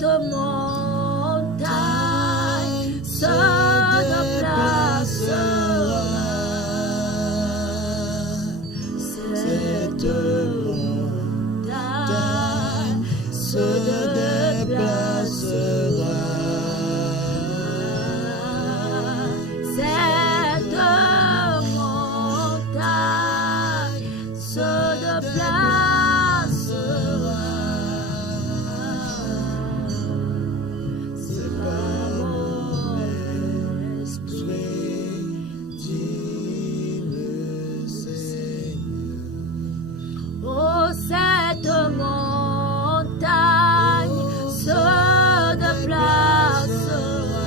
Cette montagne se déplacera. Cette montagne se déplacera. Cette montagne se déplacera. C'est pas mon esprit, dit le Seigneur. Oh, cette montagne se déplacera.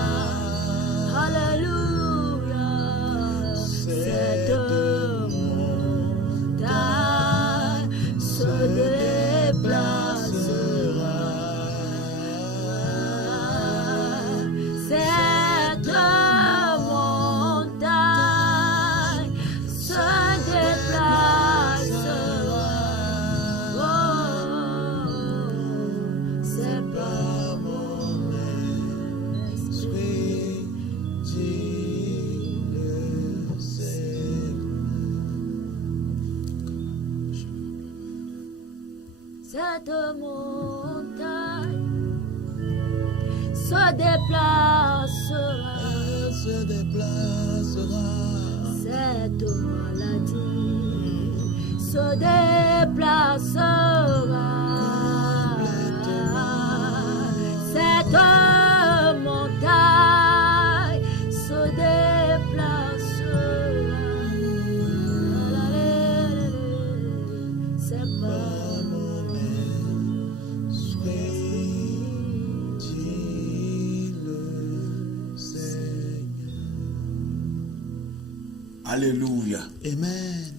Alléluia. Cette montagne se déplacera. Cette montagne se déplacera. Oh, c'est pas mon esprit, dit le Seigneur. Cette montagne se déplacera. Se déplacera. Cette maladie se déplacera. Cette montagne se déplacera. C'est pas mon esprit, dit le Seigneur. Alléluia. Amen.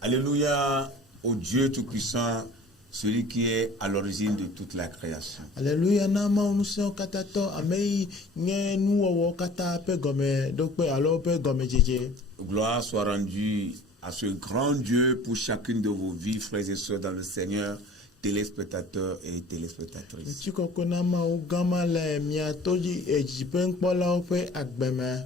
Alléluia au Dieu Tout-Puissant, celui qui est à l'origine de toute la création. Alléluia. Nama unuseo katato amei nye nuwo kata pe gome dokpe alo pe gome jeje. Gloire soit rendue à ce grand Dieu pour chacune de vos vies, frères et sœurs dans le Seigneur, téléspectateurs et téléspectatrices. Chikoko nama ugama le miatoji ejipen kpola ope agbeme.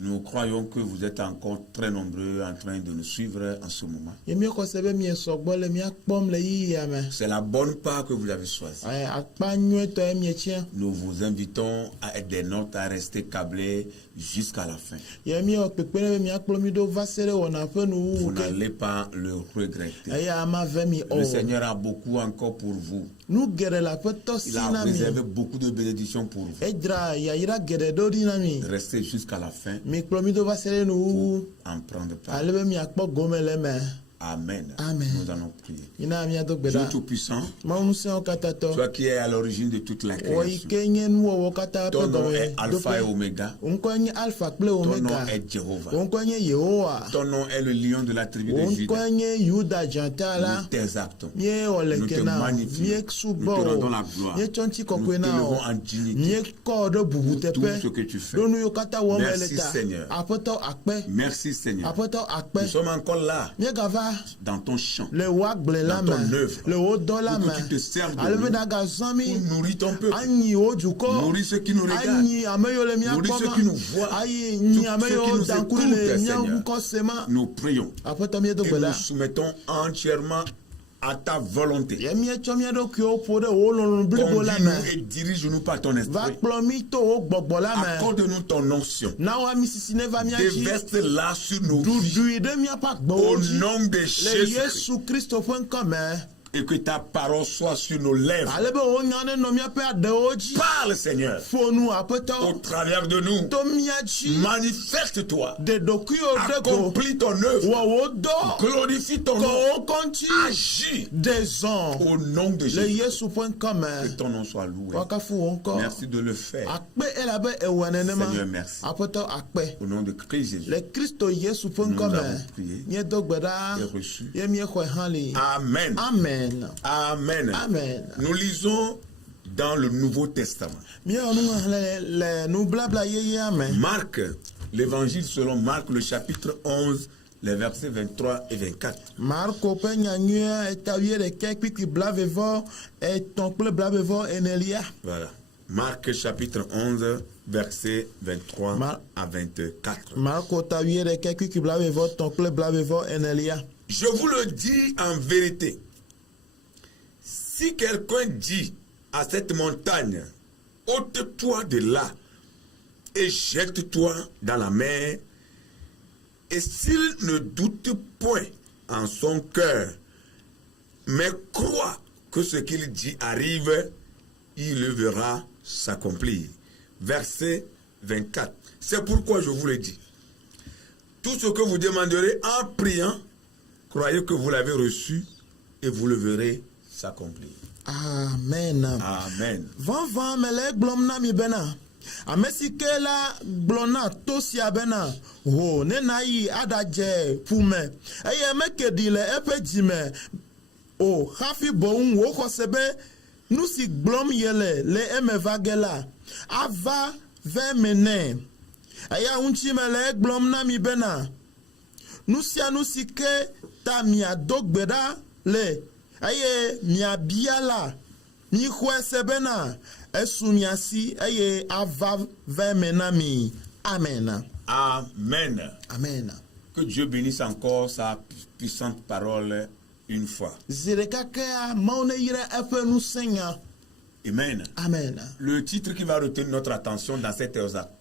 Nous croyons que vous êtes encore très nombreux en train de nous suivre en ce moment. Yemi ko sebe mi sogbo le mi akpom le yiyame. C'est la bonne part que vous avez choisie. Akpa nyueto emi tien. Nous vous invitons à être des notes, à rester câblés jusqu'à la fin. Yemi o pepere mi akplomi do vasere wona fenu. Vous n'allez pas le regretter. Ama vemi o. Le Seigneur a beaucoup encore pour vous. Nous gere la peto Il a sinami. réservé beaucoup de bénédictions pour vous. Edra ya ira gere do dinami. Restez jusqu'à la fin Mi kplomi do vasere nu. en prendre part. Alebe mi akpo gomele me. Amen. Amen. Nous allons prier. Ina mi ato Dieu gbeda. Tout-Puissant, Ma unuseo katato. toi qui es à l'origine de toute la O création, ikenye nuwo kata pe ton nom gome. est Alpha et Oméga, Unkonye alpha kple ton nom omega. est Jéhovah, Unkonye Yehowa. ton nom est le lion de la tribu de Juda. Unkonye Yuda jantala. Nous t'exaltons, Mie nous te olekena. magnifions, Mie nous te subo. rendons la gloire, Mie chonti nous kokwena. t'élevons en dignité Mie kodo pour bubutepe. tout ce que tu fais. Donu yokata wo Merci, meleta. Seigneur. Apoto akpe. Merci Seigneur. Apoto Nous akpe. sommes encore là, Mie gava. dans ton champ, Le wagble la dans ton main. œuvre, Le odo la pour main. que tu te serves de Alebe nous, daga zami. pour nourrir ton peuple, Anyi ojuko. nourrir ceux qui nous regardent, Anyi ameyo le mia nourrir ceux koma. qui nous voient, Ayi tous nyi ceux qui ameyo nous dankuri écoutent, le mia Seigneur. ukosema. Nous prions Apoto mie do et nous gbeda. nous soumettons entièrement à ta volonté. Yemi echomie do kyo pode wolon blibo la main. Conduis-nous et dirige-nous par ton Va esprit. plomi to o gbogbo la main. Accorde-nous ton onction. Na wa mi sisi ne va mi aji. Déverse-la sur nos vies. Du ide mi apa gbo Au oji. nom de Le Jésus. Yesu Christo fon kome. Et que ta parole soit sur nos lèvres. Alebe o nyane no mi apa de oji. Parle, Seigneur, Fonu au apoto. travers de nous. To mi aji. Manifeste-toi. De dokuyo de go. Accomplis ton œuvre. Wa wo do. Glorifie ton nom. Ko konti. Agis Des ans. au nom de Le Jésus. Yesu fon kome. Que ton nom soit loué. Wakafu onko. Merci de le faire. Akpe elabe ewanenema. Seigneur, merci. Apoto akpe. Au nom de Christ Jésus. Le Christo Yesu fon Nous kome. avons prié Nye do gbeda. et reçu. Ye mi ekwe hanli. Amen. Amen. Amen. Amen. Nous lisons dans le Nouveau Testament. Mi onu le nu blabla ye amen. Marc, l'évangile selon Marc, le chapitre 11 les versets 23 et 24. Marco pe nyanyua etawie ɖeke kpikpi blavevɔ etɔ̃ kple blavevɔ enelia. Voilà. Marc chapitre 11, versets 23 à 24. Marco tawie ɖeke kpikpi blavevɔ tɔ̃ kple blavevɔ enelia. Je vous le dis en vérité, si quelqu'un dit à cette montagne, ôte-toi de là et jette-toi dans la mer, et s'il ne doute point en son cœur, mais croit que ce qu'il dit arrive, il le verra s'accomplir. Verset 24. C'est pourquoi je vous le dis. Tout ce que vous demanderez en priant, croyez que vous l'avez reçu et vous le verrez s'accomplir. Amen. Amen. Van mele gblɔm na mi bena. Ame si ke la gblɔ na to sia bena ho ne na yi aɖadze ƒume eye meke ɖi le eƒe dzime o hafi boŋ wòxɔ se be nu si gblɔm yele le eme va ge la ava ve me nɛ eya ŋuti mele egblɔm na mi bena nu sia nu si ke ta miado gbe ɖa le eye miabia la mixɔe se bena esu miasi eye ava ve me na mi. Amen. Amen. Amen. Que Dieu bénisse encore sa puissante parole une fois. Zi ɖeka kea Mawu ne yire eƒe ŋusẽnya. Amen. Amen. Le titre qui va retenir notre attention dans cette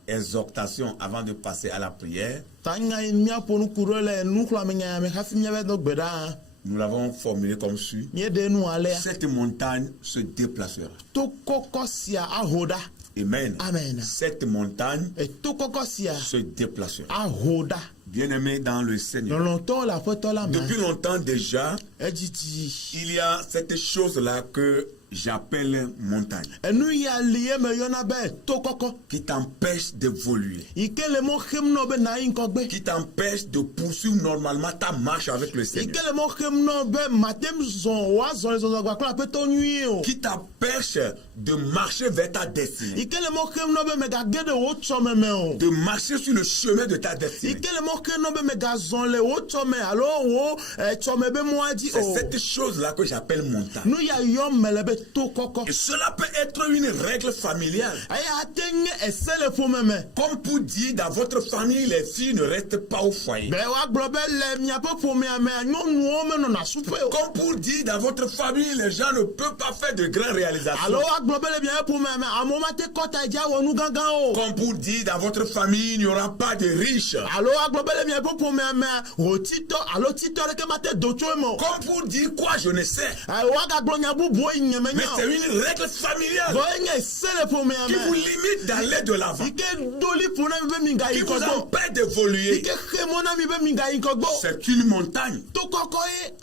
exhortation avant de passer à la prière, Ta nya yi miaƒo nuku ɖo le nuxlɔ̃amenya me hafi miava do gbe ɖa. nous l'avons formulé comme suit. Míeɖe nu alea. Cette montagne se déplacera. To kɔkɔ sia aho ɖa. Amen. Amen. Cette montagne To kɔkɔ sia se déplacera. aho ɖa. Bien-aimés dans le Seigneur. Lɔlɔ̃tɔwo le aƒetɔ la me. Depuis longtemps déjà, Edzidzi. il y a cette chose-là que j'appelle montagne, Enu ya li eme yɔna be to kɔkɔ. qui t'empêche d'évoluer, Yi ke le mɔ xem nɔ be na yi ŋkɔgbe. qui t'empêche de poursuivre normalement ta marche avec le Yi Seigneur, ke le mɔ xem nɔ be matem zɔn woazɔ le zɔzɔgba kple aƒetɔ nyuie o. qui t'empêche de marcher vers ta destinée, Yi ke le mɔ xem nɔ be megage ɖe wo tsɔ me o. de marcher sur le chemin de ta Yi destinée. ke le mɔ xem nɔ be megazɔ le wo tsɔ me alo wo tsɔ me be mɔa dzi C'est o. cette chose-là que j'appelle montagne. Nu ya yɔ me le be to kɔkɔ. Et cela peut être une règle familiale. Eya ate nye ese le ƒome me. Comme pour dire, dans votre famille, les filles ne restent pas au foyer. Be woagblɔ be le miaƒe ƒomea mea nyɔnuwo menɔna suƒe o. Comme pour dire, dans votre famille, les gens ne peuvent pas faire de grandes réalisations. Alo woagblɔ be le miaƒe ƒomea me amewo mate kɔta dzi awɔ nu gãgã o. Comme pour dire, dans votre famille, il n'y aura pas de riches. Alo woagblɔ be le miaƒe ƒomea mea hotitɔ alo titɔ ɖeke mate do tso eme o. Comme pour dire quoi, je ne sais. Woagagblɔ nya bubuwo yi nye Mais menya c'est o. une règle familiale Vɔ enye ese le ƒomea qui vous me. limite d'aller de l'avant, Yi ke doli ƒo na mi be mi qui gayi vous kɔgbɔ. empêche Yi d'évoluer. ke xe mo na mi be mi gayi kɔgbɔ. C'est une montagne. To kɔkɔ ye.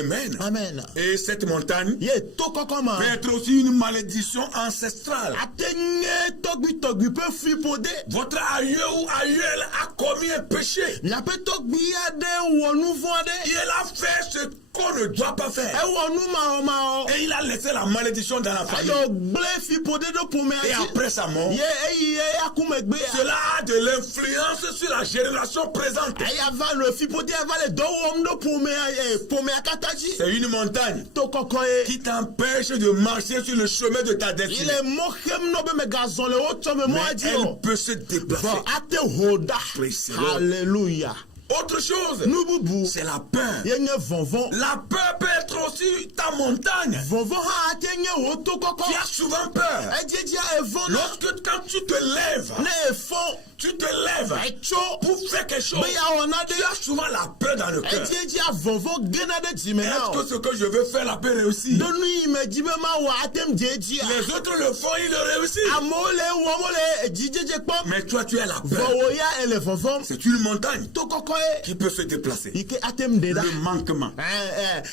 Amen. Amen. Et cette montagne Ye to kɔkɔ ma. peut être aussi une malédiction ancestrale. Ate nye tɔgbi pe fi ƒo de. Votre aïeux ou aïeul a commis un péché. Miaƒe tɔgbi aɖe wɔ nu vɔ̃ aɖe. Il a fait ce qu'on ne doit pas faire. Ewɔ nu mawɔmawɔ. Et il a laissé la malédiction dans la famille. Ayɔ gblẽ fi ƒo de ɖe ƒomea Et dzi. après sa mort, Ye eyi eya kume gbe ya. cela a de l'influence sur la génération présente. Eya va le fi ƒo de va le dɔ wɔm ɖe ƒomea katã dzi. C'est une montagne To kɔkɔ ye. qui t'empêche de marcher sur le chemin de ta Il destinée. est mɔ xem nɔ be megazɔ le wo tsɔ me Mais mɔa dzi elle o. peut se déplacer. Vɔ ate ho ɖa. Praise the Lord. Hallelujah. Autre chose, Nu bubu. c'est la peur. Ye nye vɔvɔ̃. La peur peut être aussi ta montagne. Vɔvɔ̃ hã ate nye wo to Tu kɔkɔ. as souvent peur. Edzedzia evɔ̃ na. Quand tu te lèves, Ne efɔ. tu te lèves Etso. pour faire quelque chose. Be ya wɔ naɖe. Tu as souvent la peur dans le cœur. Edzedzia vɔvɔ̃ gena ɖe dzime na Est-ce o. que ce que je veux faire, la paix réussit? Do nu yi me dzi be ma wɔ atem dze edzia. Les autres le font, ils le réussissent. Amewo le wɔm le dzidzedze kpɔm. Mais toi, tu as la peur. Vɔwɔ ya ele vɔvɔm. C'est une montagne To kɔkɔ ye. qui peut se déplacer. Yi ke atem de ɖa. Le manquement.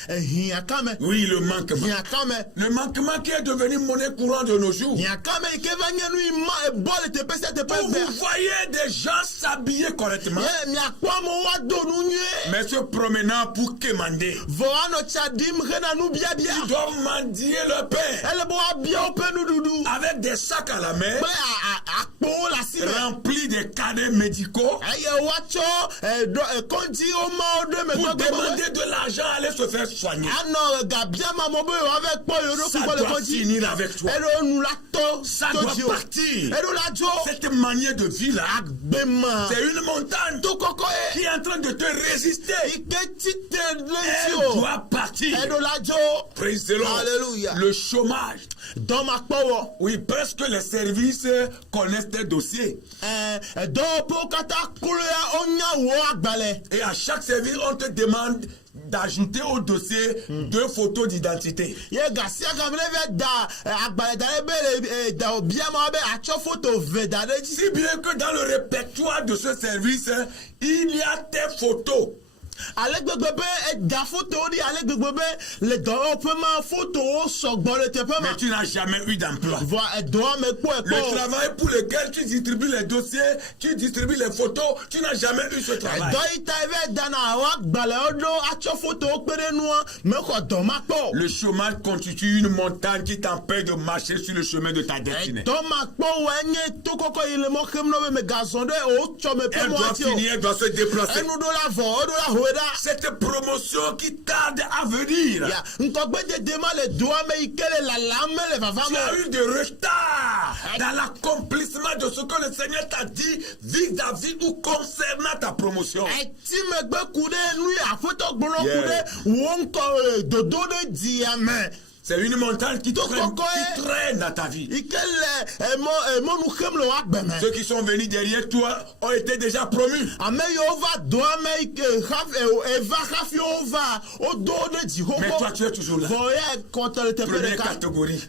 Hiãkame. Oui, le manquement. Hiãkame. Le manquement qui est devenu monnaie courante de nos jours. Hiãkame yi ke va nye nu yi ma bɔ le teƒe sia teƒe Où gbea. vous voyez voyez des gens s'habiller correctement, ye miakpɔ amewo woado nu nyuie mais se promenant pour quémander. vɔ anɔ tsa ɖim hena nubiabia Ils doivent mendier leur pain ele be woabia woƒe nuɖuɖu avec des sacs à la main kple akpowo le asi me remplis de cadets médicaux eye woatsɔ kɔŋdziwo ma wo ɖo pour megbe demander de l'argent aller se faire soigner. anɔ gabiam amewo be yewoave kpɔ yewo Ça ɖokui gbɔ le doit kɔdzi finir avec toi. eɖo nu la tɔ Ça to doit dzi o partir. eɖo la dzo Cette manière de vie là, agbema c'est une montagne to kɔkɔ ye qui est en train de te résister. ike tite le ŋuti Elle o doit partir. eɖo la dzo Praise the Lord. Alléluia. Le chômage. dɔmakpɔwɔ Oui, presque les services connaissent tes dossiers. dɔwɔƒewo wo katã klo ya wonya wo agbalẽ Et à chaque service, on te demande d'ajouter au dossier 2 photos d'identité. ye gasia kam ne va da agbalẽ da ɖe be le da biama be atsɔ foto ve da ɖe dzi Si bien que dans le répertoire de ce service, il y a tes photos. ale gbegbe be eda fotowo ɖi ale gbegbe be le dɔwɔƒe ma fotowo sɔgbɔ le teƒe ma Mais tu n'as jamais eu d'emploi. vɔ edɔa me kpɔ Le ekpɔ o travail pour lequel tu distribues les dossiers, tu distribues les photos, tu n'as jamais eu ce travail. dɔ yi ta eve dana wo agbalẽwo ɖo atsɔ fotowo kpe ɖe nua mexɔ dɔ ma kpɔ o Le chômage constitue une montagne qui t'empêche de marcher sur le chemin de ta destinée. dɔ ma kpɔ wo enye to kɔkɔ yi le mɔ xem no be megazɔ ɖe o tsɔ me ƒe Elle doit mɔa dzi o finir, elle doit se déplacer. enu ɖo la vɔ eɖo la hoe ɖa Cette promotion qui tarde à venir. ya ŋkɔgbedede ma le doa me yi ke le lalam le vava Tu as me eu de retard dans l'accomplissement de ce que le Seigneur t'a dit vis-à-vis ou concernant ta promotion. eti megbe ku ɖe nu yi aƒetɔ gblɔ ku Yeah. ɖe wo ŋkɔ dodo ɖe dzia me C'est une montagne qui Donc, traîne, pourquoi- qui traîne dans ta vie. yi ke le emɔnu xem le wo agbe me Ceux qui sont venus derrière toi ont été déjà promus. ame yiwo va doa me yi ke eva hafi wo va wodo wo ɖe dziƒoxɔ Mais toi, tu es toujours là. vɔ ya kɔtɔ le teƒe Première ɖeka catégorie.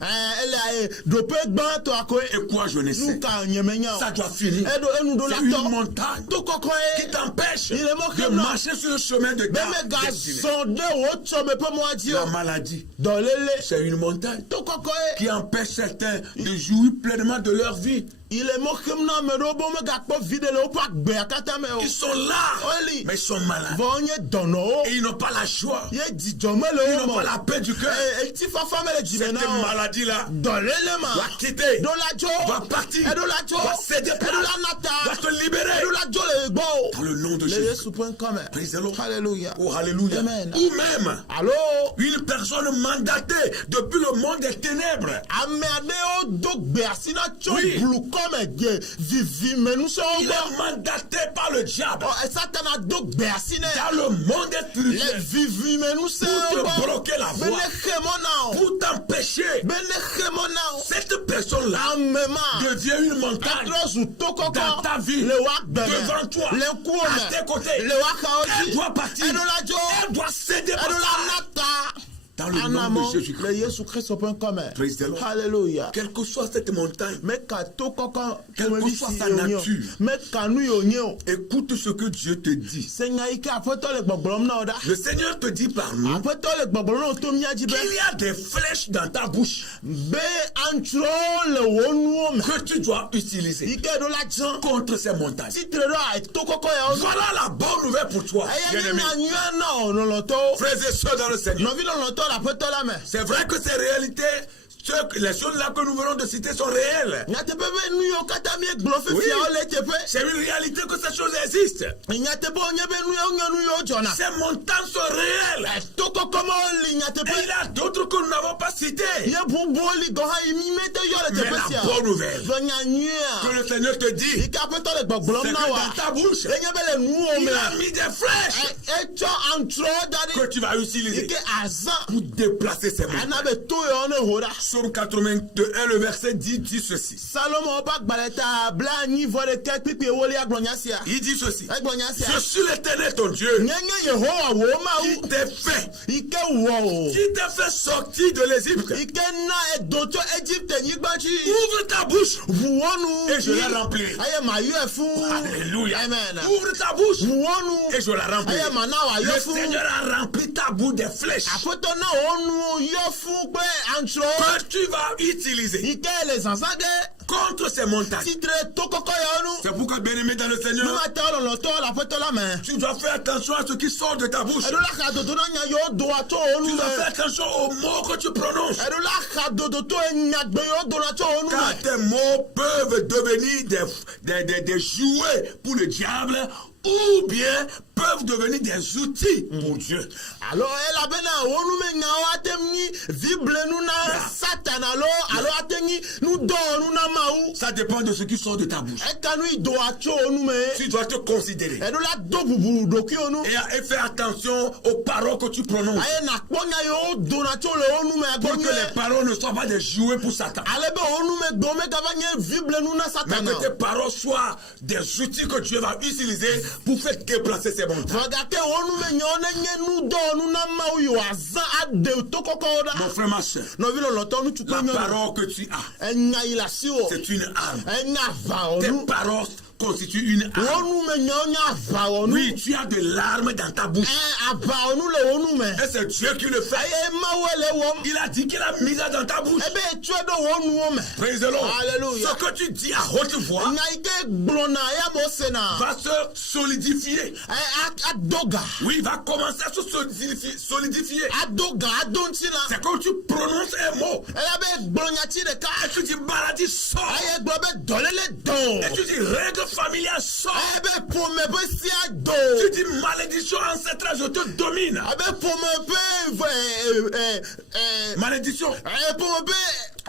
ele ɖoƒe gbãtɔa koe Et quoi, je ne sais. nu ka nyemenya o Ça doit finir. eɖo enu ɖo la C'est une tɔ montagne to kɔkɔ qui ye t'empêche Il est mort de comme là. marcher sur le chemin de be ta destinée. megazɔ ɖe wo tsɔ me ƒe mɔa dzi La o maladie, dɔléle c'est une montagne to kɔkɔ ye qui empêche certains de jouir pleinement de leur vie. ile mɔ xem na ame ɖewo be womegakpɔ vi ɖe le woƒe agbea katã me o Ils sont là, Oli. mais ils sont malades. vɔ wonye dɔnɔwo Et ils n'ont pas la joie. ye dzidzɔ me Ils le n'ont wo pas la me paix du cœur. eti fafa me le dzime Cette na o maladie-là dɔléle ma doit quitter, ɖo la dzo doit partir, eɖo la dzo doit céder eɖo place, la doit nata se libérer. eɖo la dzo le gbɔ o Dans le nom de le Jésus. Yesu ƒe ŋkɔ Praise the me Lord. Alléluia Oh, alléluia. Amen. Ou même alo une personne mandatée depuis le monde des ténèbres. ame aɖewo do gbe asi na tso Oui. blukɔ me dze vivimenusɔwo Il gbɔ est mandaté par le diable Satana do gbe asi nɛ dans le monde le spirituel vivimenusɛwo pour te gbɔ bloquer la be voie, ne xe mɔ na o pour t'empêcher. be ne xe mɔ na o Cette personne-là ame ma devient une montagne etrɔ zu to dans kɔkɔ ta vie, le wa gbɛmɛ devant toi, le ŋkuwo à tes me côtés. le wa xawo Elle dzi doit partir. eɖo la dzo Elle doit céder eɖo la passage. nata Dans le nom de anamɔ Jésus-Christ. le Yesu Kristo ƒe ŋkɔ Praise the me Lord. Hallelujah. Quelle que soit cette montagne, meka to kɔkɔ Quelle que ƒomevi soit si sa yonye o nature. meka nu yonye o écoute ce que Dieu te dit. senya yi ke aƒetɔ le gbɔgblɔm na wo ɖa Le Seigneur te dit par nous aƒetɔ le gbɔgblɔm na wo to mía dzi be qu'il y a des flèches dans ta bouche be antsrɔwo le wo nuwo me que tu dois utiliser yi ke ɖo la dzɔ contre ces montagnes. titre ɖo to kɔkɔ yawo dzi Voilà la bonne nouvelle pour toi, eye nye bien-aimé. nya nyuie na o lɔlɔtɔwo Frères et sœurs dans le Seigneur. nɔvi lɔlɔtɔ le aƒetɔ la me C'est vrai que ces réalités, les choses là que nous venons de citer sont réelles. nyateƒe be nu yiwo katã miegblɔ Oui. fifiawo le teƒe C'est une réalité que ces choses existent. nyateƒe wonye be nu yawo nye nu yiwo dzɔna Ces montagnes sont réelles. to kɔkɔ mawo li Et nyateƒe il y a d'autres que nous n'avons pas citées. ye bubuwo li gɔ hã yi mi mete yɔ le Mais teƒe la sia bonne nouvelle vɔ nya que nyuia le Seigneur te dit, yi ke aƒetɔ le gbɔgblɔm c'est na que wa dans ta bouche, enye be le nuwo il a me mis des flèches etsɔ antrɔwo da que ɖi tu vas yi utiliser ke azã pour déplacer ces montagnes. ana be to yawo ne ho ɖa Psaume 82, le verset 10 dit ceci. salomo ƒe agbalẽ ta bla anyi vɔ ɖeke kpikpi ewolia gblɔ nya sia Il dit ceci. egblɔ nya sia Je suis l'Éternel ton Dieu nyenye yehowa wo qui mawu t'ai fait, yi ke wɔ o qui t'a fait sortir de l'Égypte. yi ke na edo tso Egypte nyigba dzi Ouvre ta bouche ʋu wɔnu et je la remplis. eye mayɔe fũu Alléluia. amen Ouvre ta bouche ʋu wɔnu et je la remplis. eye mana Le wayɔ fũu Seigneur a rempli ta bouche des flèches aƒetɔ na wo nu yɔ fũu kple antrɔwo que tu vas utiliser yi ke le zazã ɖe contre ces montagnes. titre tokoko ya onu C'est pourquoi, bien-aimé dans le Seigneur, numa ta lo to la foto la main tu dois faire attention à ce qui sort de ta bouche. edo la ka dodo na nya yo do ato onu Tu me dois faire attention aux mots que tu prononces. edo la ka dodo to nya gbe yo do na to onu Car me tes mots peuvent devenir des jouets pour le diable ou bien peuvent devenir des outils pour Dieu. alors ela bena onu me nya o atemni vible nu na satan alors atengi nu do onu na mau Ça dépend de ce qui sort de ta bouche. e kanu do ato onu me Tu dois te considérer edo la do bubu do ki onu et faire attention aux paroles que tu prononces. aye na kponya yo do na to le onu me Pour que agbonye les paroles ne soient pas des jouets pour Satan. alebe onu me do me gaba nye vible nu na Mais satan que tes paroles soient des outils que Dieu va utiliser pour faire déplacer ces montagnes. Vagate onu me nyone nye nu do nu na mau yo azan ade to koko da Mon frère, ma soeur, no vi lo to nu chuku la nyo parole que tu as, enya ila si o c'est une arme. enya va Tes onu paroles constituent une arme. onu me nyonya va onu Oui, tu as de l'arme dans ta bouche. aba onu le onu me Et c'est Dieu qui le fait. aye mawele wom Il a dit qu'il a mis ça dans ta bouche. ebe tue do onu o me Praise the Lord. Alléluia. Ce que tu dis à haute voix nya ike glona ya mo sena va se solidifier. adoga Oui, il va commencer à se solidifier. adoga adontina C'est comme tu prononces un mot. ela be glonya ti de ka Et tu dis maladie sort. aye gbo be dolele do Et tu dis règle familiale sort. ebe pome be sia do Tu dis malédiction ancestrale, je te domine. abe pome be Malédiction. pome be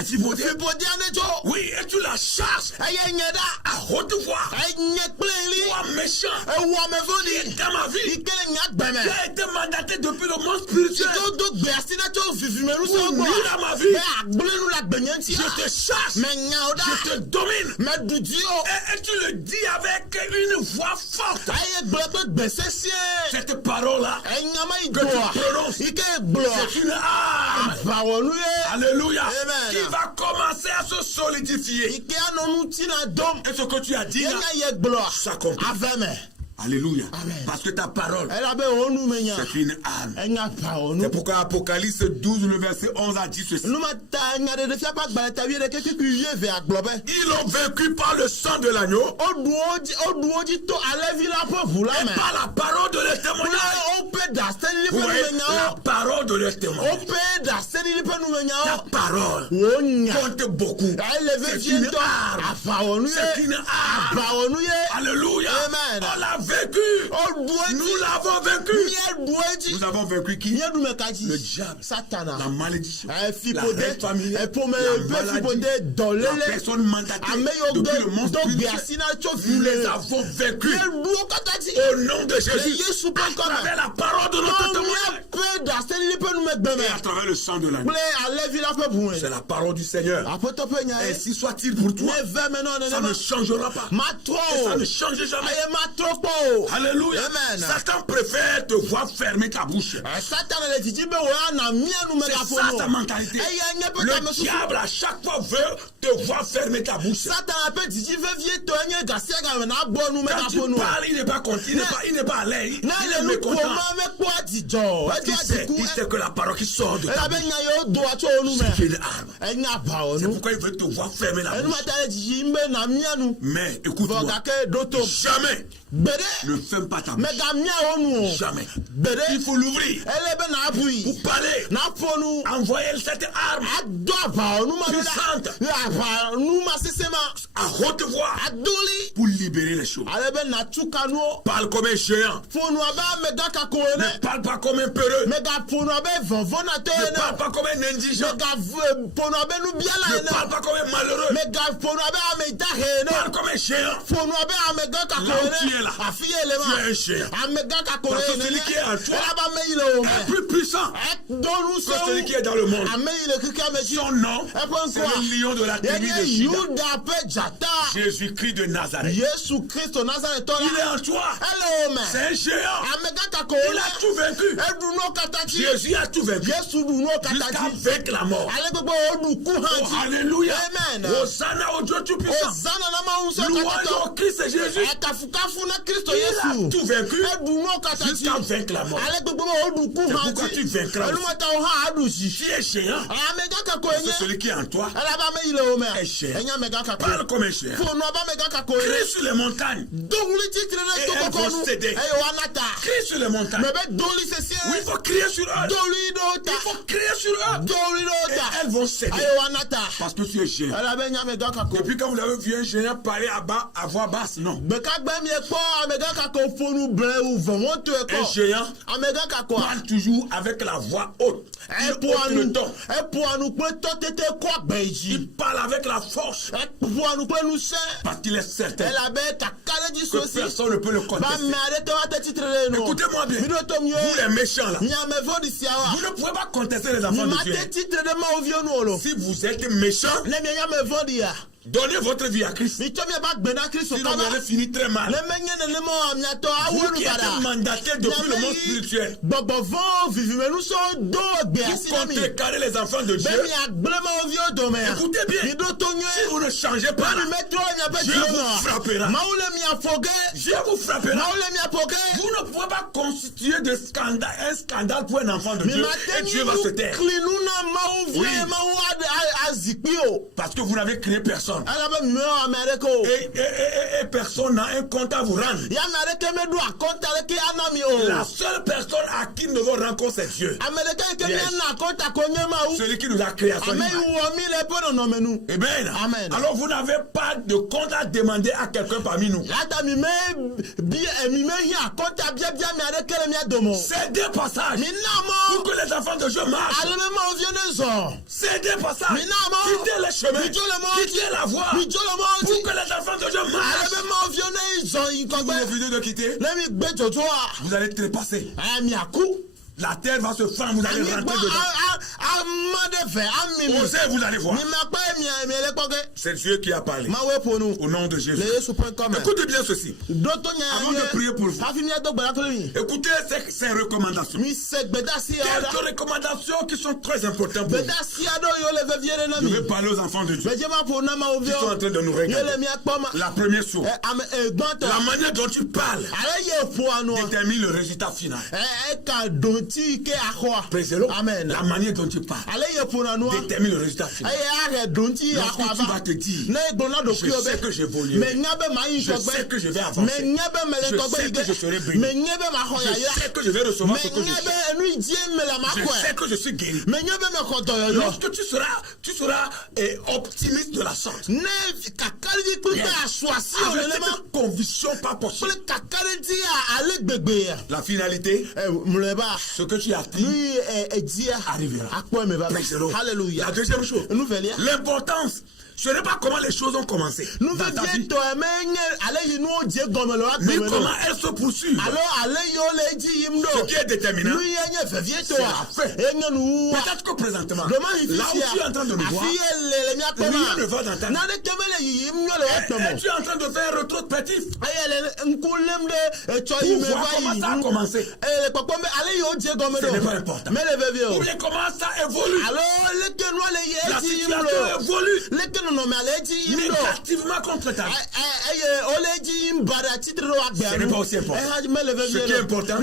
Fibodie. fibodi anejo Oui, et tu la charges aye nyeda à haute voix. aye nye pleli Toi méchant, ewo me qui voni est dans ma vie, ikele nya gbeme qui a été mandaté depuis le monde spirituel to do gbe asina to vivimeru pour so gbo nuire à ma vie. be agblenu la gbenyanti Je te chasse, me nya oda je te domine. me duji o Et tu le dis avec une voix forte. aye gble pe gbese sie Cette parole-là, enyama que idoa tu prononces, ike gbo c'est une arme. avawonu ye Alléluia. Amen. Qui va commencer à se solidifier. ike anonu tina dom Et ce que tu as dit là, enya ye gbo s'accomplit. aveme Alléluia. Amen. Parce que ta parole, ela be onu me nya c'est une arme. enya pa onu C'est pourquoi Apocalypse 12, le verset 11 a dit ceci. numa ta nya de fia pa gba ta wi de keke ku ye ve aglobe Ils l'ont vaincu par le sang de l'agneau oduoji to alevi la po vula et me par la parole de leur témoignage. o pe da steni ni Vous pe voyez, nu me la nya parole de leur o témoignage. pe da steni ni pe nu me La nya parole o nya compte beaucoup. eleve C'est vie une to arme. afawonu C'est ye une arme. afawonu ye Alléluia. Amen. On l'a vaincu. oduoji Nous l'avons vaincu. nye duoji Nous avons vaincu qui? nye du me kaji Le diable. satana La malédiction. La fipode règle familiale. pome La be maladie. fipode La dolele personne mandatée ame yo depuis le monde do gbe spirituel. asina cho Nous les file avons vaincus. ye duo katati Au nom de Jésus. Yesu pe À travers kama la parole de notre témoignage. pe da steni ni pe nu me gbeme Et à travers le sang de l'agneau. ple alevi la pe buwe C'est la parole du Seigneur. apoto pe nya Ainsi soit-il pour toi. ne ve me no ne Ça ma ne changera pas. ma Et ça ne tro change jamais. aye ma tro po Alléluia. Amen. Satan préfère te voir fermer ta bouche. satana le titi be wo na mia nu me C'est ka ça ta fono mentalité. aye nye pe ta me Le su diable à chaque fois veut te voir fermer ta bouche. satana pe titi ve vie to nye gasia ga me na bo nu me Quand ka tu fono parles, il n'est pas content. Il n'est pas à l'aise. na Il le est nu ko mécontent. ma me ko atijo Parce qu'il sait, il sait que la parole qui sort de ta ela be bouche, nya yo do acho onu c'est me une arme. enya ba C'est onu pourquoi il veut te voir fermer la enu bouche. ma ta le titi mbe na mia nu Mais écoute-moi, voga ke doto jamais bede ne ferme pas ta me bouche. ga mia onu Jamais. bede Il faut l'ouvrir ele be na apui pour parler. na fonu Envoyer cette arme ado aba onu ma puissante aba nu ma sesema à haute voix adoli pour libérer les choses. ale be na tukanu Parle comme un géant. fonu aba me ga ka ko Ne ene parle pas comme un peureux. me ga fonu abe vovon na to Ne ene parle pas comme un me indigent. ga fonu abe nu biala Ne ene parle pas comme un malheureux. me ga fonu abe ame ta ene Parle comme un géant. fonu abe ame ga ka ko Là où tu es ene là, afi ele tu es un ma géant. ame ga ka ko Parce que ene celui qui est en toi ela ba me ile o est me plus puissant donu so que celui qui est dans le monde. ame ile kika me si Son nom, e pe c'est nko le lion de la tribu de yenye Juda. yuda pe ja tata Jésus-Christ de Nazareth. Yesu Kristo Nazareth tola Il est en toi. hello man C'est un géant. amega kako Il a tout vaincu. eduno katati Jésus a tout vaincu. Yesu duno Jusqu'à katati vaincre la mort. ale gbogbo oduku Oh, hanti alléluia. amen Hosanna au Dieu Tout-Puissant. ozana na maunso Louange katito au Christ Jésus. kafukafu na Kristo Il a Yesu tout vaincu eduno katati jusqu'à vaincre la mort. ale gbogbo oduku C'est pourquoi hanti tu vaincras aussi. elumata oha adusi Tu es géant. amega kako C'est enye celui qui est en toi. alaba me ile ome Un géant. enya mega kako Parle comme un géant. fono aba mega kako Crie sur les montagnes. donguli titre Et ne elles toko vont konu céder. ayo wanata Crie sur les montagnes. mebe doli sesie Oui, il faut crier sur eux. doli dota Il faut crier sur eux. doli Et dota elles vont céder. ayo wanata Parce que tu es géant. alabe nya mega kako Depuis quand vous avez vu un géant parler à voix basse, non. beka gbemi ekpo amega kako fonu bre u vomon to Un ekpo géant amega kako parle toujours avec la voix haute. Il haute le ton. epuanu pe to tete ko agbeji Il parle avec la force. epuanu pe nu se Parce qu'il est certain elabe kakale ji que sosi personne ne peut le ba contester. me ade te wa te titre le no Écoutez-moi bien. mi do to mi Vous les méchants là. nya me vodi siawa Vous ne pouvez pas contester les mi enfants ma de Dieu. te titre de ma ovio nu olo Si vous êtes méchant, le mi nya me vodi ya donnez votre vie à Christ. mi to mi ba gbe na Kristo Sinon, vous kama allez finir très mal. le me nye ne le mo amia to Vous awolu qui êtes bada mandaté depuis le monde spirituel, gbogbo vo vivi menu so do gbe vous asinami comptez carrer les enfants de Dieu. bemi agble ma ovio do me ya Écoutez bien. mi do to Si nye vous ne changez pas, mi metro mi abe Dieu vous frappera. maule mi afoge Dieu vous frappera. maule mi afoge Vous ne pouvez pas constituer de scandale, un scandale pour un enfant de mi Dieu. ma Et te Dieu va se taire. klinu na ma ovio Oui. ma wa azikpi o Parce que vous n'avez créé personne. alabe mi me amerika o Et personne n'a un compte à vous rendre. ya amerika me do akonta le ke anami o La seule personne à qui nous devons rendre compte, c'est Dieu. amerika ke mi Yes. na akonta ko nye ma u Celui qui nous a créé à son ame image. wo mi le pe no menu Eh bien, Amen. alors vous n'avez pas de compte à demander à quelqu'un parmi nous. lata mi me mi me hi akonta bia mi are kele mi adomo C'est des passages mi na pour mo que les enfants de Dieu marchent. ale me ma ovio ne zo C'est des passages. mi na mo Quittez les chemins. mi jole mo Quittez la voie. mi jole mo Pour que les enfants de Dieu ale marchent. me ma ovio ne zo yin ko Vous gbe refusez de quitter, le mi gbe jojo a vous allez trépasser. mi aku La terre va se fendre, vous allez ami rentrer gbo dedans. amade fe ami mi Osez, vous allez voir. mi ma pa mi le poke C'est Dieu qui a parlé. ma we ponu Au nom de Jésus. le yesu.com Écoutez bien ceci. doto Avant de prier pour vous. afi mi do gbara to mi Écoutez ces recommandations. mi se gbeda si Quelques ada recommandations qui sont très importantes pour vous. gbeda si ado yo le ve viere na Je mi vais parler aux enfants de Dieu beje ma po na ma qui ovio sont en train de nous ye le regarder. mi akpoma La première chose, am egbon to la manière dont tu parles ale ye po anu détermine le résultat final. ka donti ke akwa Praise the Lord. amen La manière dont tu parles ale ye po anu détermine le résultat final. aye are donti akwa Lorsque tu vas te dire, na egbon do je ki sais obe que j'évolue. me nya be ma yin Je sogbe sais que je vais avancer. me nya be me le Je sogbe sais que je serai béni. me nya be ma ho ya Je ya sais que je vais recevoir ce me que je nya suis. be enu die me la ma Je ko sais que je suis guéri. me nya be me ko do yo yo Lorsque tu seras optimiste de la sorte. ne kakari pe aswasi o Avec le ma cette conviction pas possible. pe kakari ti ale gbegbe ya La finalité, muleba ce que tu as dit, lui dia arrivera. akpo me ba Praise the Lord. hallelujah La deuxième chose, nouvelle ya l'importance, ce n'est pas comment les choses ont commencé dans nouvelle ta vie, vie to menye ale yi no je gomelo wa ni gomelo comment elles se poursuivent. alors ale yo le ji yimdo Ce qui est déterminant, lui yenye fevie to c'est la fin. enye nu peut-être que présentement, demain il là où tu es en train de nous voir, afi le mi akpo rien ne va dans ta vie. na de kemele yi yimdo le wa et tomo tu es en train de faire un rétrospectif ayele nkulem de cho pour yi me voir va comment yi ça a commencé. le popo me ale yo je gomelo Ce n'est pas important. me le fevie Ou o bien comment ça évolue. alors le ke no le La ye ji situation yimdo évolue le ke no me ale ji yimdo négativement contre ta vie. oleji mbara titre wa gbe Ce n'est pas aussi important. Ce qui est important,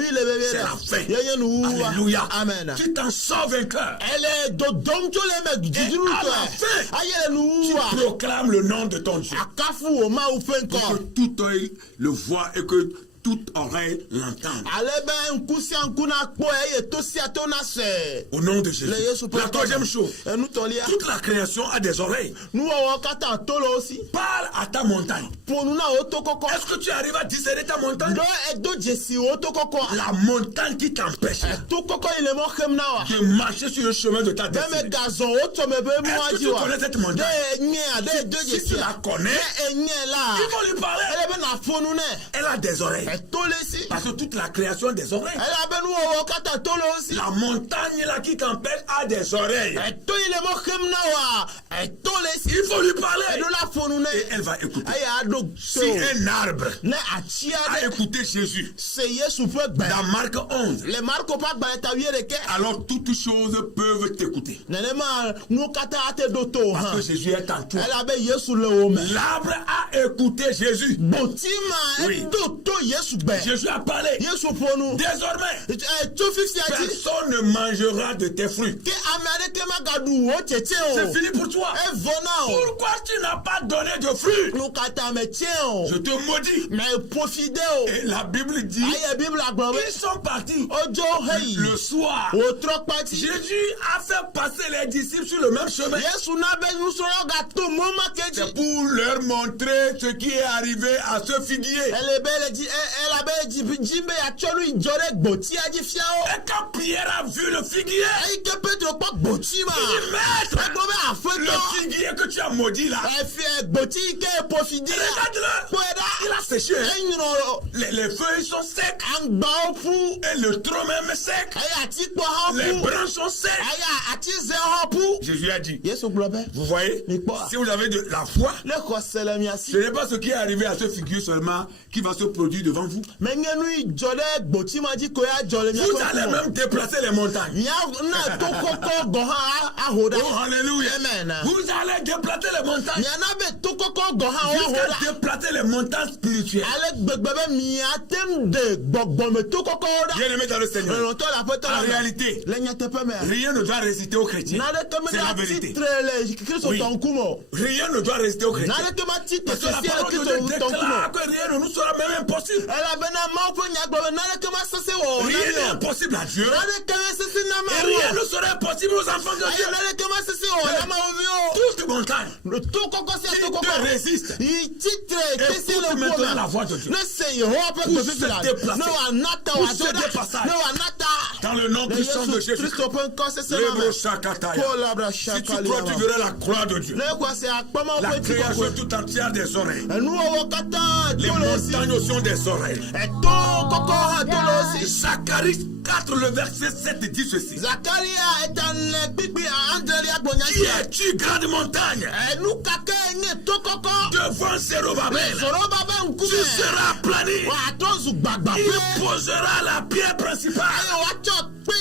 c'est la fin. Alléluia. Amen. Tu t'en sors vainqueur. ele do donjo le me jijiru à to la fin, ayele nu Tu wa proclames le nom de ton Dieu. akafu o ma u fe Pour nko que tout œil le voit et que toute oreille l'entende. ale be nkusi nkuna po eye to si ato na se Au nom de Jésus. le yesu La troisième chose, enu tolia toute la création a des oreilles. nu wo kata to lo si Parle à ta montagne. ponu na o to koko Est-ce que tu arrives à discerner ta montagne? do edo jesi o to koko La montagne qui t'empêche to koko ile mo kem na wa de marcher sur le chemin de ta be me destinée. gazon o to me be mo Est-ce que aji tu wa connais cette montagne? de nye de do Si jesi tu la connais, enye la il faut lui parler. ele be na fonu ne Elle a des oreilles. to le si Parce que toute la création a des oreilles. ele be nu wo kata to lo si La montagne cogne là qui t'empêche a des oreilles. Eto ile mo kem na wa. Eto le si. Il faut lui parler. Edo la fonu ne. Et elle va écouter. Aya ado. Si un arbre Ne achia a de. écouté Jésus Se Yesu pe gbe. dans Marc 11, Le Marco pa gba ta wiere ke. alors toutes choses peuvent t'écouter. Nene ma nu kata ate do to Parce ha. que Jésus est en toi. Elle avait Yesu le ome. L'arbre a écouté Jésus. Botima Oui. edo to Yesu gbe. Jésus a parlé. Yesu fonu. Désormais, To fifty ati. personne ne mangera de tes fruits. Ke amade ke magadu o cheche o. C'est fini pour toi. E vona o. Pourquoi tu n'as pas donné de fruits? Nu kata me che o. Je te maudis. Mais profide o. Et la Bible dit, Aye Bible agbawe. ils sont partis Ojo hey. le soir. O trok parti. Jésus a fait passer les disciples sur le même chemin. Yesu na be nu so ga to mo ma keji. C'est pour leur montrer ce qui est arrivé à ce figuier. Elle belle dit elle a belle dit jimbe ya cholu ijore gboti aji fia o. Et quand Pierre a vu le figuier, Ayi ke Petro pa gboti ma. il dit, Maître, Egbo be afeto. le figuier que tu as maudit là, E fi gboti ke profide. regarde-le, il a séché. Enro Les feuilles sont secs angba opu. et le tronc même est sec. Ayi ati po ha Les pu. branches sont secs. Ayi ati ze ha pu. Jésus a dit, Yesu globe. vous voyez, Mais quoi? si vous avez de la foi, Le kosele mi asi. ce n'est pas ce qui est arrivé à ce figuier seulement qui va se produire devant vous. Mengenu ijole gboti ma ji ko ya jole mi. Vous allez même déplacer les montagnes. Nya na to koko go ha ahoda. Oh, alléluia. Amen. Vous allez déplacer les montagnes Nya na be to koko go ha ahoda. jusqu'à déplacer les montagnes spirituelles. Ale gbegbe mi atem de gbogbo me to koko da. Bien aimé dans le Seigneur. Le to la poto En la. réalité, Le nya te pe me. rien ne doit résister aux chrétiens. Na de ke me C'est la na vérité. titre le Kristo Oui. ton kumo. Rien ne doit résister aux chrétiens. Na de ke ma titre Parce que la c'est le parole de Kristo Dieu ton kumo. déclare que rien ne nous sera même impossible. Elle a bena ma po nya gbogbo na de ke ma sese wo. Rien n'est impossible à Dieu. Na de ke me sese na ma Et wo. rien ne sera impossible aux enfants de Dieu. Na de ke ma sese wo na ma wo yo. Toute montagne Le to koko se qui to koko. te résiste. I titre Écoute kese le maintenant la kumo. voix de Dieu. Ne se Yehova pe Pour ko se fifila. déplacer. No anata Pour wa ce doda. dépassage. No anata. Dans le nom puissant de Jésus. Kristo pe ko sese Le ma. mot Shakataya. Kolabra Si tu shakali. crois, tu verras la croix de Dieu. Le kwa se akpama La pe ti création koko. tout entière des oreilles. Enu owo kata Les tolo si. montagnes aussi ont des oreilles. Eto koko ha tolo si. Zacharie 4, le verset 7 dit ceci. Zakaria etan pipi andeli agbonya Qui es-tu, grande montagne? Enu kake nye to koko. Devant Zérobabel, Soro baba nkume. tu seras aplani. Wa atozu gbagba pe. Il posera la pierre principale Ayo wa cho pe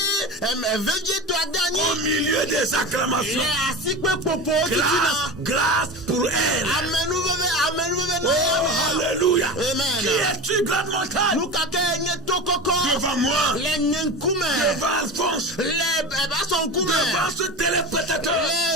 eveje to adani. au milieu des Ile acclamations. asikpe popo titi Grâce, na. grâce pour elle. Amenu bebe na Oh, ya. alléluia. Amen. Qui es-tu, grande montagne? Nu kake nye to koko. Devant moi, Le nye nkume. devant Alphonse, Le eba son nkume. devant ce téléspectateur,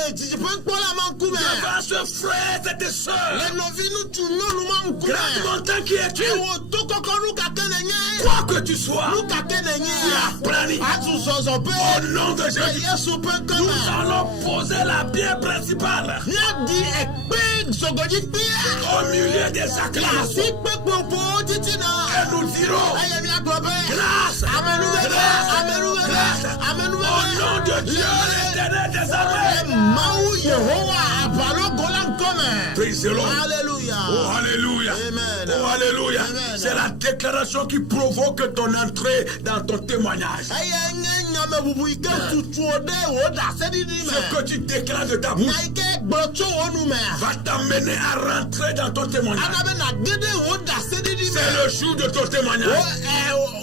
Le titi pe nkpola ma nkume. devant ce frère et tes soeurs. Le novi nu tu no nu ma nkume. Grande montagne qui es-tu? Ewo to koko nu kake na nye. Quoi que tu sois, Nu kake na nye. tu as plani. Atu sozo pe. Au nom de Le Jésus, Yesu pe nous nkama. allons poser la pierre principale Nya di ekpe zogoji pe. au milieu des La acclamations. si pe popo titi na. Et nous dirons Aye mi aglobe. grâce, Amenu bebe. grâce, Amenu bebe. grâce. Amenu Au bebe. nom de Dieu, l'éternel des armées. Mau Yehowa abalo golan kome. Praise the Lord. Alléluia. Oh, alléluia. Amen. Oh, alléluia. Amen. C'est la déclaration qui provoque ton entrée dans ton témoignage. Aye nye nyame bubu ike tutu ode wo da sedi di me. Ce que tu déclares de ta bouche Na ike gbotso wonu me. va t'amener à rentrer dans ton témoignage. Anabe na dede wo da sedi di me. C'est le jour de ton témoignage.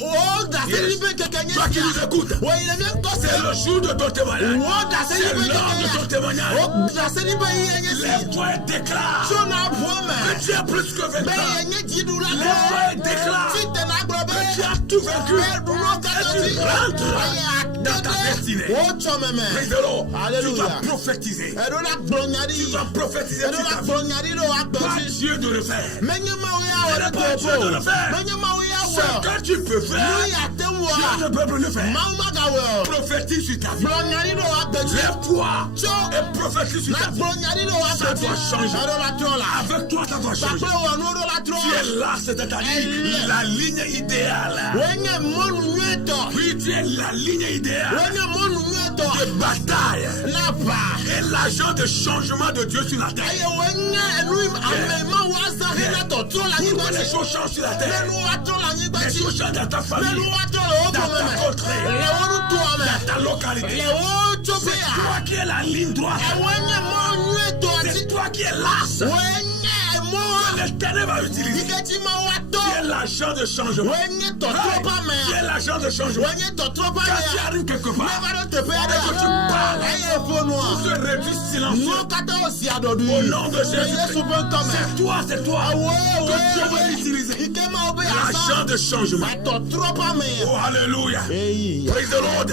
Wo da sedi Yes. be keke nye. Toi qui nous écoutes, Wo ile me ko c'est le jour de ton témoignage. Wo da sedi C'est be l'heure de ton keke. témoignage. Wo da sedi be ye nye si. Lève-toi et déclare So na bo que me. tu as plus que Be 20 ans. ye nye jidu la Lève-toi et ko. déclare Ti te na glo be. que tu as tout vaincu. Et tu rentres dans ta destinée. Praise the Lord. Tu Alléluia. vas prophétiser. Edo la glonyari. Tu vas prophétiser Edo sur la ta vie. glonyari lo Pas akpoti. Dieu de le faire. Menye ma wo ya wo C'est de pas Dieu de topo. le faire. Menye ma wo ya Ce wo. que tu peux Nu faire, ya te wo. Dieu ne peut plus le faire. Ma ma ga wo. Prophétise sur ta vie. Glonyari lo akpoti. Lève-toi So et prophétise sur na ta vie. glonyari lo Ça akpoti. doit changer. Edo la tro la. Avec toi, ça doit changer. Papa wo no do la tro. Tu es là, c'est-à-dire la ligne idéale. Wenye monu nyeto. Oui, tu es la ligne idéale. Wenye monu nyeto. de bataille Napa. et l'agent de changement de Dieu sur la terre. Pourquoi les choses changent sur la terre? Les choses changent dans ta famille, dans ta contrée, dans ta localité. C'est toi qui es la ligne droite. C'est toi qui es l'axe que l'Éternel va utiliser. Tu es l'agent de changement. Tu es l'agent de changement. Quand tu arrives quelque part, et que tu parles, tout se réduit silencieux. Au nom de Jésus, c'est toi que Dieu va utiliser. L'agent de changement. Oh, alléluia. Praise the Lord.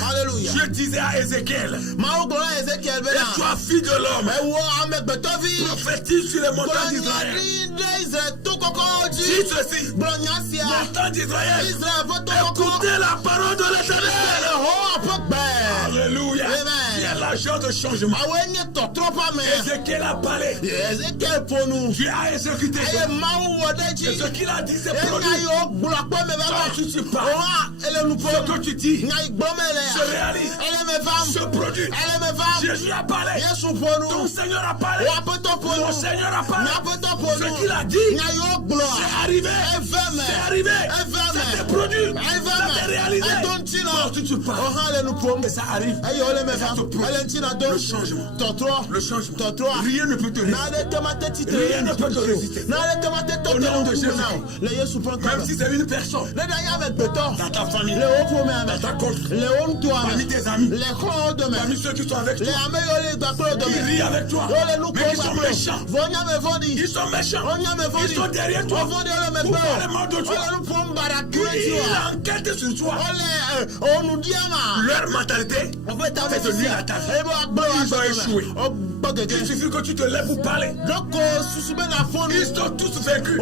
Dieu disait à Ézéchiel, et toi, fille de l'homme, prophétise sur les montagnes d'Israël. Dis ceci, montagne d'Israël, écoutez la parole de l'Éternel. Alléluia. Tu es l'agent de changement. Ézéchiel a parlé. Dieu a exécuté. Et ce qu'il a dit, c'est produit. Quand tu parles, ce que tu dis se réalise, se produit. Jésus a parlé. Ton Seigneur a parlé. Mon Seigneur a parlé. Ce qu'il a dit, c'est arrivé. C'est arrivé. Ça s'est produit. Ça s'est réalisé. Quand tu parles, et ça arrive. Ça te produit. Le changement. Le changement. Rien ne peut te résister. Rien ne peut te résister. Au nom de Jésus. Même si c'est une personne dans ta famille, dans ta contrée, parmi tes amis, parmi ceux qui sont avec toi, qui rient avec toi, mais qui sont méchants. Ils sont méchants. Ils sont derrière toi pour parler mal de toi. Ils enquêtent sur toi. Leur mentalité est de nuire à ta vie. Ils ont échoué. Il suffit que tu te lèves pour parler. Ils sont tous vaincus.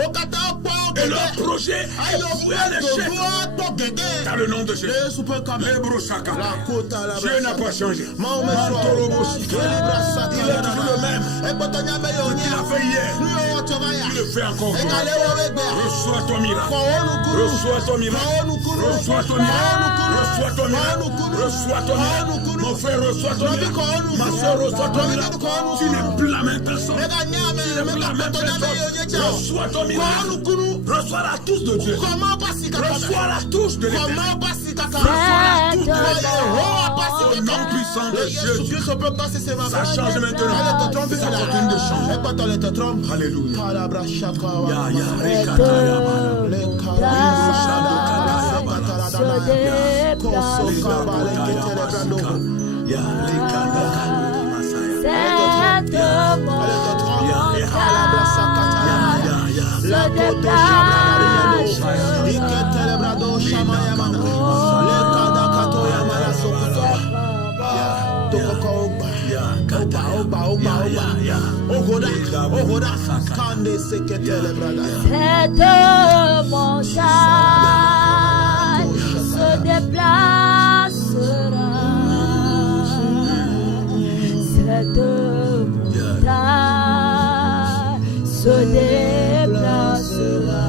Et leur projet est voué à l'échec. Dans le nom de Jésus. Dieu n'a pas changé. Il est toujours le même. Ce qu'il a fait hier, il le fait encore. Reçois ton miracle. Reçois ton miracle. Reçois ton miracle. Reçois ton miracle. Reçois ton miracle. Mon frère, reçois ton miracle. Ma soeur, reçois ton miracle. Tu n'es plus la même personne. Tu n'es plus la même personne. Reçois ton miracle. Reçois la touche de Dieu. Reçois la touche de l'Éternel. Reçois la touche de l'Éternel. Au nom puissant de Jésus. Ça change maintenant. Ça continue de changer. Alléluia. Cette montagne se déplacera. Cette montagne se déplacera.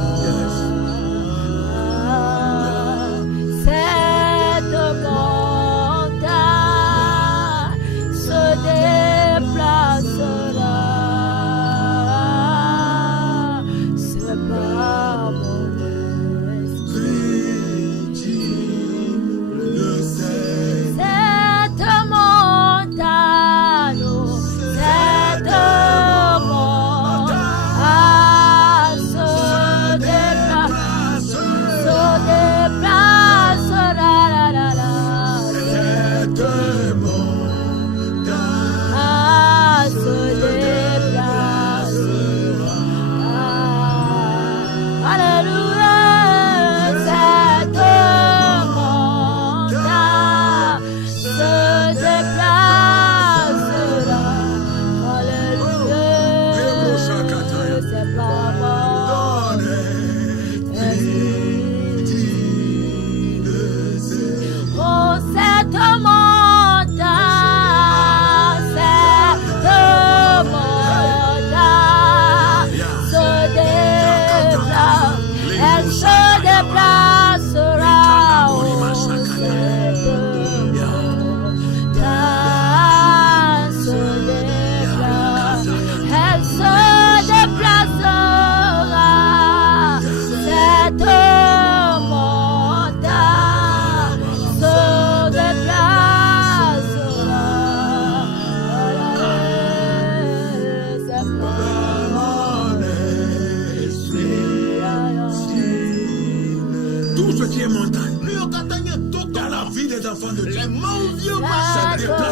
Cette montagne se déplacera. C'est pas mon esprit. Cette montagne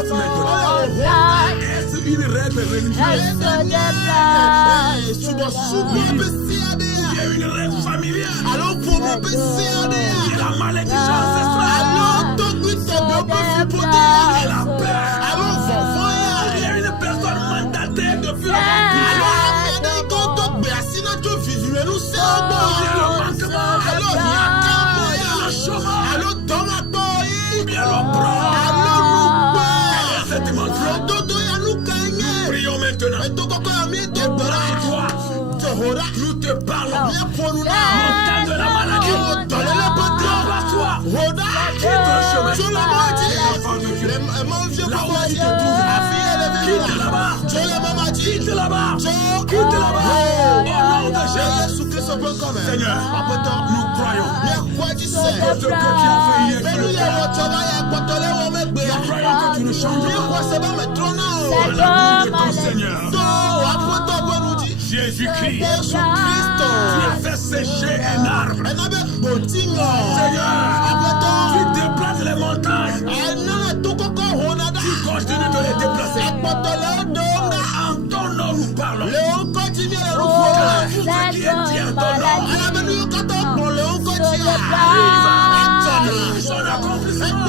déplace maintenant. montagne. Est-ce une règle religieuse? Elle se déplace. Tu dois soutenir le Il y a une règle familiale. alors pour me baisser Il y a la malédiction ancestrale. alors ton but est bien plus Il y a pour la peur. alors Il y a une personne mandatée depuis le alors quand on berce notre visuel nous c'est alors il y a le chômage. alors dans la toile Ou bien l'opprobre. alors nous Cette dimension. dodo ya nous gagner Prions maintenant. et donc quand on met de bras Toi, Jehova nous te parlons. bien pour nous là Montagne de la maladie. dans le patron Déplace-toi. Roda Quitte le chemin. sur la moitié Enfant de Dieu. manger Là où pour tu te moi trouves. Quitte là là-bas. je le maman dit Quitte là-bas. je Quitte là-bas. Au nom de Jésus. Jésus Christ peut quand même Seigneur, après temps nous croyons mais quoi tu sais que ce que tu as fait hier mais sur nous le y a terrain. votre travail à côté on met bien Nous croyons que tu ne changes mais pas. quoi c'est pas mais trop non Par l'amour de ton Seigneur. après temps pour nous dire Jésus-Christ. Jésus Christ Tu as fait sécher un arbre. elle avait botingo Seigneur, après temps tu déplaces les montagnes. elle n'a tout coco honada Tu continues de les déplacer. après temps le En ton nom, nous parlons. Léon continue à nous Oh, faire. Tout ce qui est dit en ton nom. Elle a venu quand on prend Léon continue. Son accomplissement.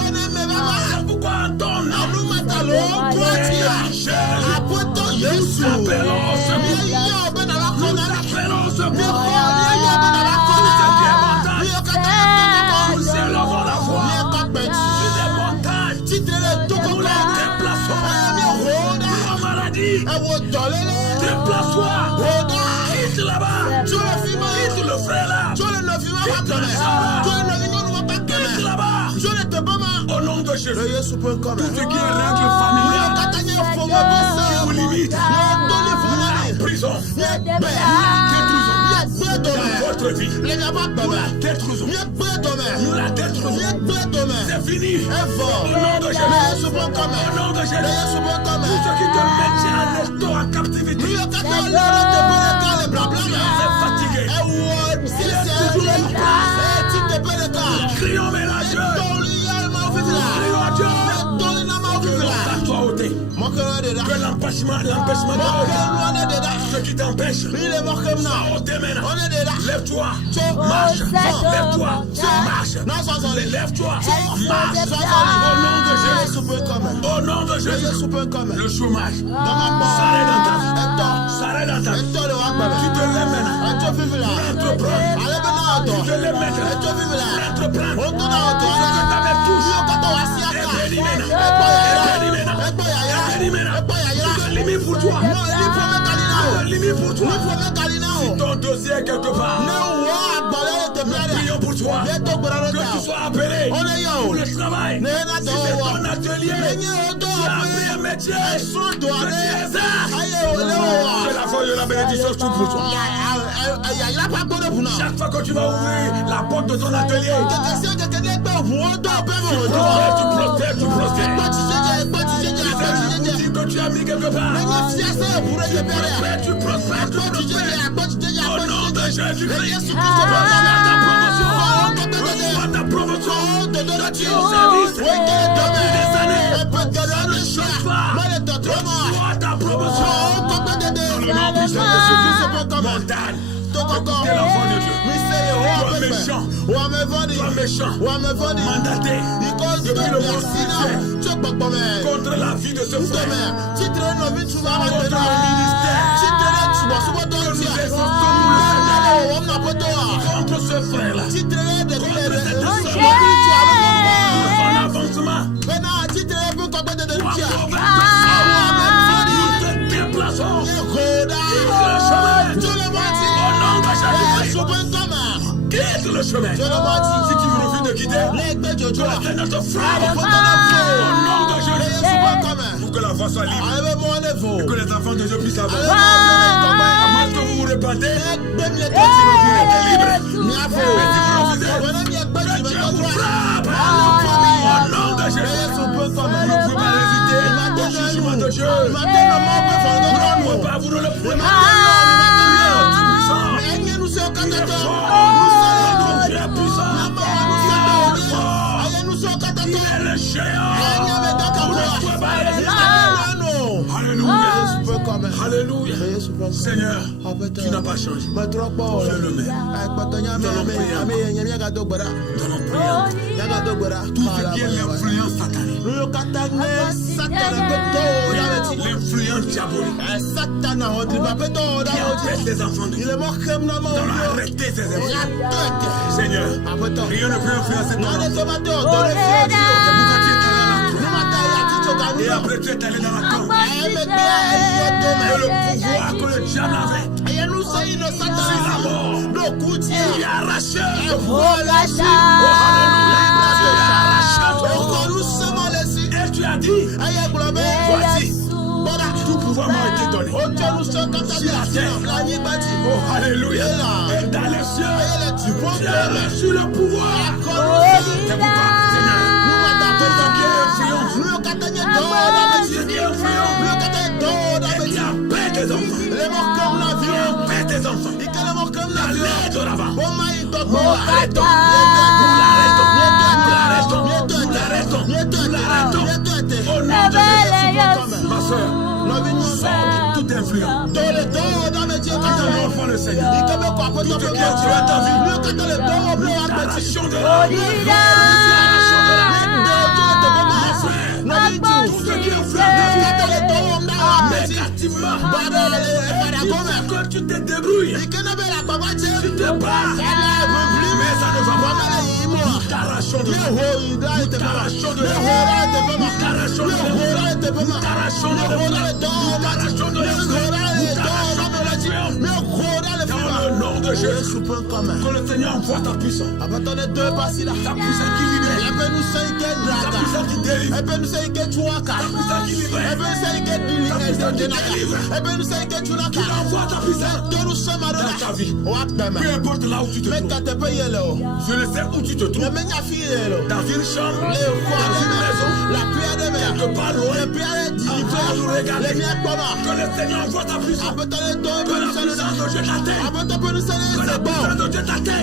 C'est pourquoi en ton nom, Nous mettons Léon continue. Après ton Jésus. nous appelons au secours. Il y a ben à la Nous connaître. appelons au Mais secours. il y a ben à la connaître. Il y a quand Nous élevons la voix. Sur des montagnes. Nous les déplaçons. Nos maladies. Déplace-toi. Quitte là-bas. Quitte le frère là. Quitte là-bas. Au nom de Jésus. Tout ce qui est règle familiale. Ou limite. Prison. Dans votre vie. Nous la détruisons. Nous la détruisons. C'est fini. Au nom de Jésus. Au nom de Jésus. Tout ce qui te maintient en état en captivité. Tu es fatigué. Crions maintenant à Dieu. Crions à Dieu. Que toi ôté. Que l'empêchement de ce qui t'empêche. Sois ôté maintenant. Lève-toi. Marche. Lève-toi. Marche. Lève-toi. Marche. Au nom de Jésus. Le chômage. S'arrête dans ta vie. S'arrête dans ta vie. Tu te lèves maintenant. Entreprendre. Tu te lèves maintenant. Entreprendre. Ce que t'avais toujours. Limite pour toi. Limite pour toi. Si ton dossier est quelque part, prions pour toi. Que tu sois appelé pour le travail. Si c'est ton atelier, tu as appris un métier. Que tu exerces. Que la foi de la bénédiction soit pour toi. Chaque fois que tu vas ouvrir la porte de ton atelier, tu prospères. Que tu as mis quelque part. Tu prospères. Au nom de Jésus-Christ. Reçois ta promotion. De ton service. Des années. Ça ne change pas. Reçois ta promotion. Dans le nom puissant de Jésus. Montagne. Écoutez l'enfant de Dieu. Toi méchant. Mandaté. Depuis le monde contre la vie de ce frère. Contre le ministère. Contre ce frère-là. Son avancement. Nous te déplaçons. Quitte le chemin. Si tu refuses de quitter, tu as fait notre frère. Au nom de Jésus. Pour que la voix soit libre. Et que les enfants de Dieu puissent avoir. À moins que vous vous repentez, si vous êtes libre. Mais si vous refusez, que Dieu vous frappe. Au nom de Jésus. Nous ne pouvons pas résister au jugement de Dieu. Vous ne pouvez pas, vous ne le pouvez pas. Il est le géant. Vous ne pouvez pas Alléluia. Seigneur, tu n'as pas changé. Tu es le même. Nous allons prier encore. Nous allons prier encore. Tout ce qui est l'influence satanique. L'influence diabolique. Qui empêche les enfants de Dieu. Nous allons arrêter ces influences. Seigneur, rien ne peut influencer ton enfant. C'est pourquoi tu es allé à la croix. Et après tu es allé dans la tombe. Et le pouvoir que le diable avait sur la mort, tu l'as arraché. Oh, alléluia. Et tu as dit, voici, tout pouvoir m'a été donné sur la terre. Oh, alléluia. Et dans les cieux, tu as reçu le pouvoir. C'est pourquoi, Seigneur, ma soeur, sors de toute influence. Enfant le Seigneur. Tout ce qui est Dieu à ta vie. Libération de la vie. Libération de la vie. Tout ce qui est influence. Quand tu te débrouilles, tu te bats, mais ça ne va pas. Nous t'arrachons de la vie. Nous t'arrachons de la vie. Nous t'arrachons de la vie. Nous t'arrachons de la vie. Nous t'arrachons de la vie. Dans le nom de Jésus, que le Seigneur envoie ta puissance. Ta puissance qui libère. Ta puissance qui délivre. Ta puissance qui libère. Ta puissance qui délivre. Tu envoies ta puissance dans ta vie. Peu importe là où tu te trouves. Je le sais où tu te trouves. Dans une chambre, dans une maison, quelque part loin, en nous regarder. Que le Seigneur envoie ta puissance. Que la puissance de Dieu t'atteint. Que la puissance de Dieu t'atteint.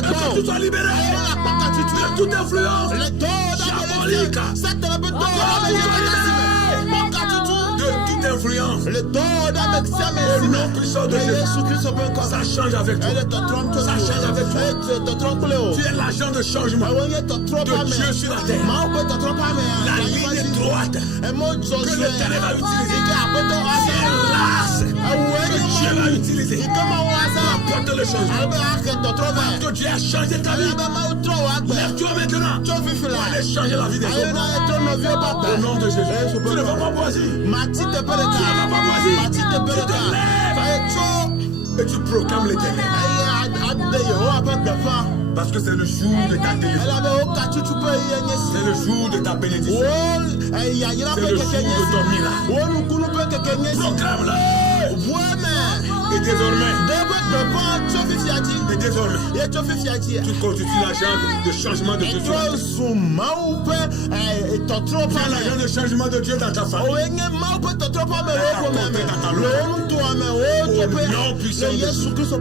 Que tu sois libéré de toute influence diabolique. De toute influence. Au nom puissant de Jésus. Ça change avec toi. Ça change avec toi. Tu es l'agent de changement de Dieu sur la terre. La ligne droite que le Seigneur va utiliser. C'est l'axe que Dieu va utiliser pour apporter le changement. Parce que Dieu a changé ta vie. Lève-toi maintenant pour aller changer la vie des autres. Au nom de Jésus. Tu ne vas pas boisir. Tu ne vas pas boisir. Tu te lèves et tu proclames l'éternel. Parce que c'est le jour de ta délivrance. C'est le jour de ta bénédiction. C'est le jour de ton miracle. Proclame-le. Et désormais, tu constitues l'agent de changement de Dieu. Tu es l'agent de changement de Dieu dans ta famille. Au nom puissant de Jésus. Au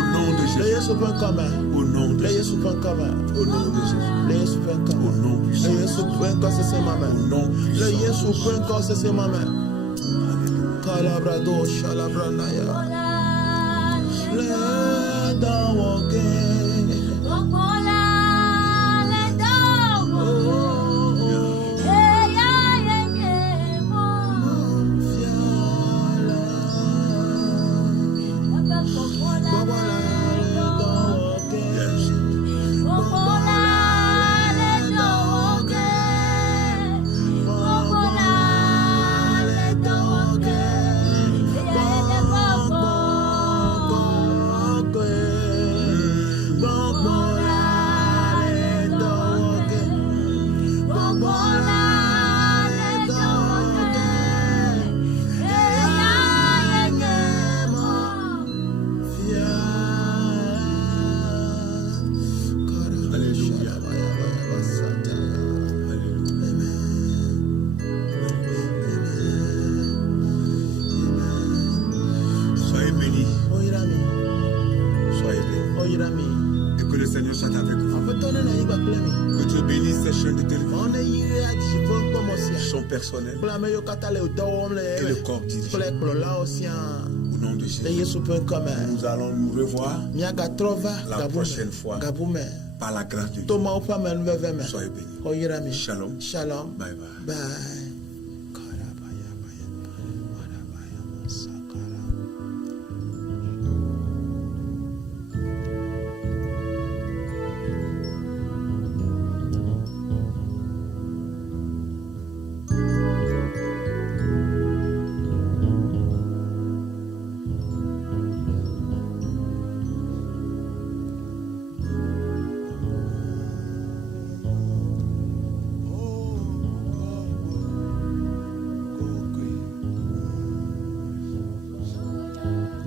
nom de Jésus. Au nom de Jésus. Au nom de Jésus. Au nom puissant de Jésus. Au nom puissant de Jésus. Calabrado, Shalabranaya. Let down again. personnel kple ame yiwo katã le dɔ wɔm le et eme le corps dirigeant. kple kplɔlawo siaa Au nom de le Jésus. yesu ƒe ŋkɔme Nous allons nous revoir míagatrɔ va La prochaine fois. gabu me par la grâce de Dieu. to mawo ƒe amenuveve me Soyez bénis. xɔ yra mi Shalom. shalom Bye bye. bye.